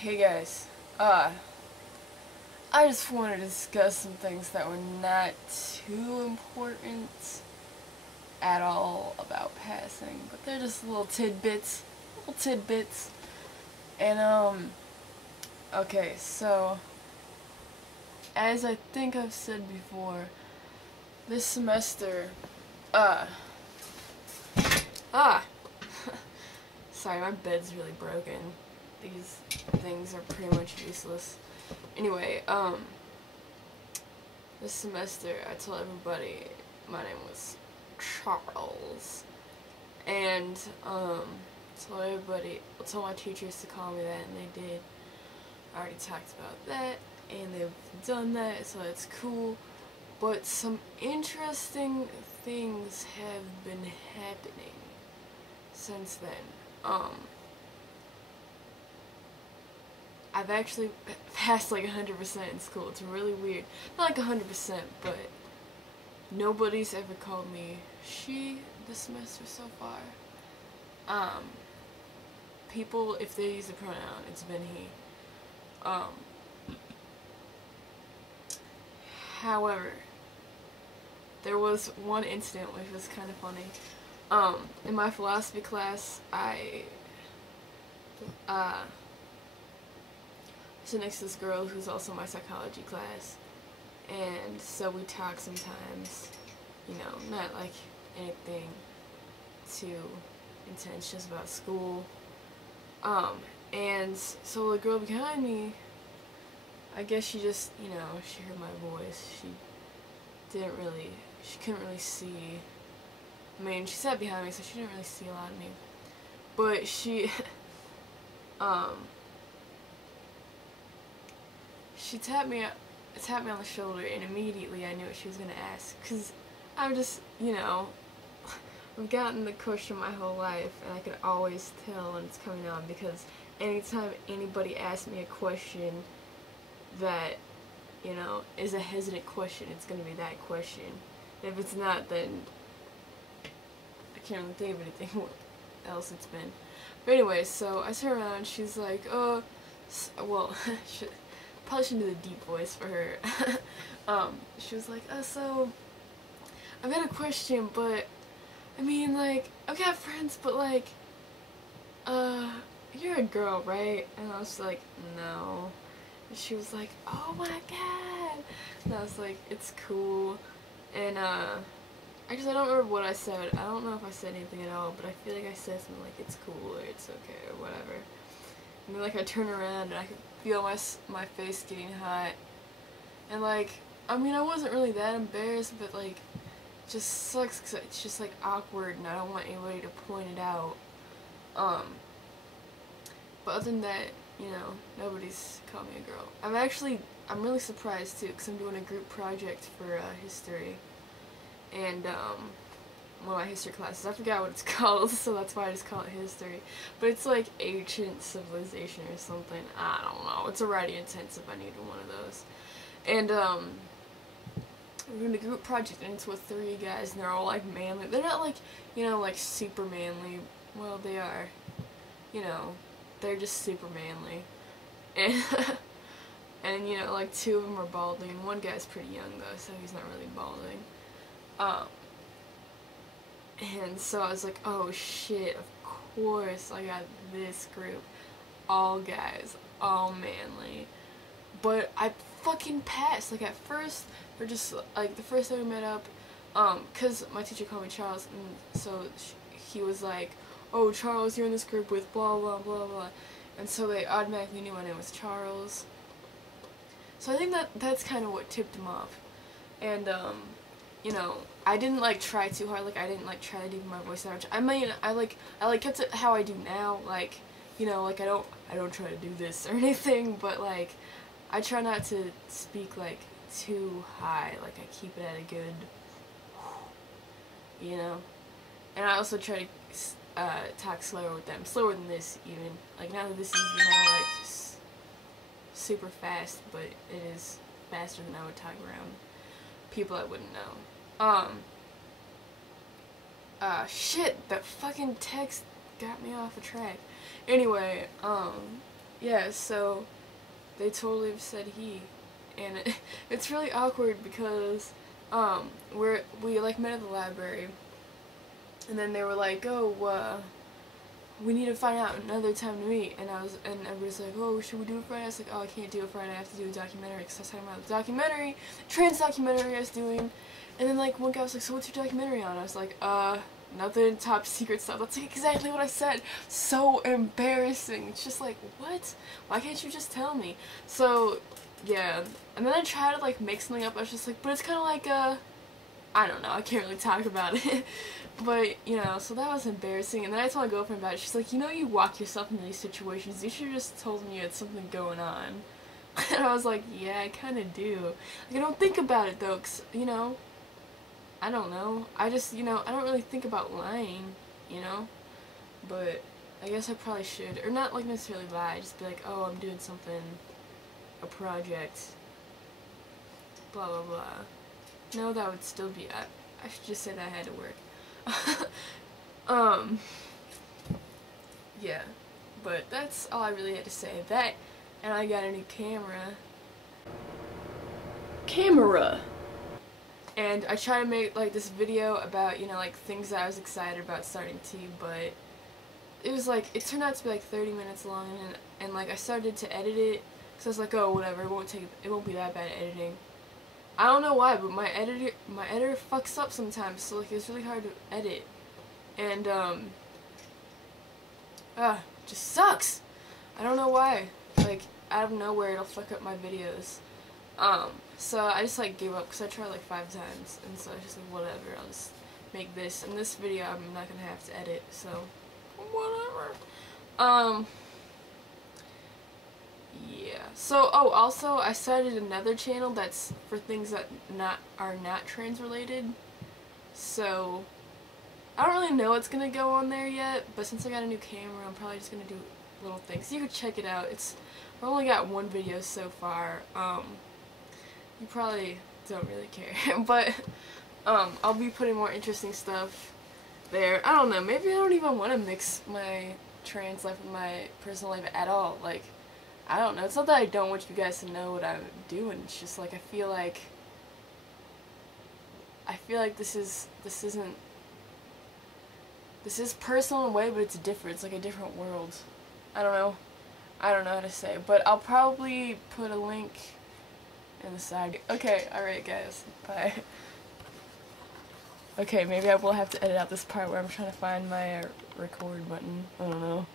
Hey guys, uh, I just wanted to discuss some things that were not too important at all about passing, but they're just little tidbits, and okay, so, as I think I've said before, this semester, uh, ah, sorry, my bed's really broken. These things are pretty much useless. Anyway, this semester I told everybody my name was Charles, and told my teachers to call me that, and they did. I already talked about that, and they've done that, so that's cool. But some interesting things have been happening since then. I've actually passed like 100% in school. It's really weird. Not like 100%, but nobody's ever called me she this semester so far. People, if they use a pronoun, it's been he. However, there was one incident which was kind of funny. In my philosophy class, I sit next to this girl who's also in my psychology class, and so we talk sometimes, you know, not like anything too intense, just about school. And so the girl behind me, I guess she just, you know, she heard my voice. She couldn't really see. I mean, she sat behind me, so she didn't really see a lot of me. But she, she tapped me on the shoulder, and immediately I knew what she was gonna ask. Cause I'm just, you know, I've gotten the question my whole life, and I could always tell when it's coming on, because anytime anybody asks me a question that, you know, is a hesitant question, it's gonna be that question. And if it's not, then I can't really think of anything else it's been. But anyway, so I turn around, and she's like, oh, well, probably shouldn't do the deep voice for her. She was like, so, I've got a question, but, I mean, like, I've got friends, but, like, you're a girl, right? And I was like, no. And she was like, oh my god! And I was like, it's cool. And, actually, I don't remember what I said. I don't know if I said anything at all, but I feel like I said something like, it's cool, or it's okay, or whatever. And then, like, I turn around, and I could feel my face getting hot. And, like, I mean, I wasn't really that embarrassed, but, like, it just sucks, because it's just, like, awkward, and I don't want anybody to point it out. But other than that, you know, nobody's called me a girl. I'm really surprised, too, because I'm doing a group project for, history. And, one of my history classes. I forgot what it's called, so that's why I just call it history. But it's like ancient civilization or something. I don't know. It's already intensive. I needed one of those. And, we're doing a group project, and it's with 3 guys, and they're all, like, manly. They're not, like, you know, like, super manly. Well, they are. You know, they're just super manly. And, and, you know, like, 2 of them are balding. One guy's pretty young, though, so he's not really balding. And so I was like, oh shit, of course I got this group. All guys, all manly. But I fucking passed. Like, at first, they're just, like, the first day we met up, cause my teacher called me Charles, and so he was like, oh, Charles, you're in this group with blah, blah, blah, blah. And so they automatically knew my name was Charles. So I think that's kind of what tipped him off. And, you know, I didn't, like, try too hard, like, I didn't, like, try to deepen my voice that much. I mean, I kept it how I do now, like, you know, like, I don't try to do this or anything, but, like, I try not to speak, like, too high, like, I keep it at a good, you know, and I also try to, talk slower with them, slower than this, even, like, now that this is, you know, like, super fast, but it is faster than I would talk around people I wouldn't know. Shit, that fucking text got me off a track. Anyway, yeah, so they totally said he, and it's really awkward because we like met at the library, and then they were like, oh, we need to find out another time to meet, and everybody's like, oh, should we do it Friday? I was like, oh, I can't do it Friday, I have to do a documentary, because I was talking about the documentary, trans documentary I was doing, and then like one guy was like, so what's your documentary on? I was like, nothing, top secret stuff. That's like exactly what I said. So embarrassing. It's just like, what? Why can't you just tell me? So, yeah, and then I tried to like make something up. I was just like, but it's kind of like I don't know, I can't really talk about it. But, you know, so that was embarrassing. And then I told my girlfriend about it. She's like, you know, you walk yourself into these situations. You should have just told me you had something going on. And I was like, yeah, I kind of do. Like, I don't think about it, though, 'cause, you know, I don't know. I just, you know, I don't really think about lying, you know? But I guess I probably should. Or not, like, necessarily lie. Just be like, oh, I'm doing something, a project, blah, blah, blah. No, that would still be, I should just say that I had to work. Yeah, but that's all I really had to say. That, and I got a new camera. And I tried to make, like, this video about, you know, like, things that I was excited about starting to, but it was, like, it turned out to be, like, 30 minutes long, and like, I started to edit it, because I was like, oh, whatever, it won't be that bad at editing. I don't know why, but my editor fucks up sometimes, so like it's really hard to edit. And just sucks. I don't know why. Like out of nowhere it'll fuck up my videos. So I just like gave up because I tried like 5 times, and so I was just like, whatever, I'll just make this. And this video I'm not gonna have to edit, so whatever. Yeah. So, oh, also, I started another channel that's for things that are not trans related. So, I don't really know what's gonna go on there yet, but since I got a new camera, I'm probably just gonna do little things. You could check it out. I've only got 1 video so far. You probably don't really care, but I'll be putting more interesting stuff there. I don't know. Maybe I don't even want to mix my trans life with my personal life at all. Like, I don't know. It's not that I don't want you guys to know what I'm doing. It's just like I feel like this is personal in a way, but it's different. It's like a different world. I don't know. I don't know how to say, but I'll probably put a link in the side. Okay, alright guys. Bye. Okay, maybe I will have to edit out this part where I'm trying to find my record button. I don't know.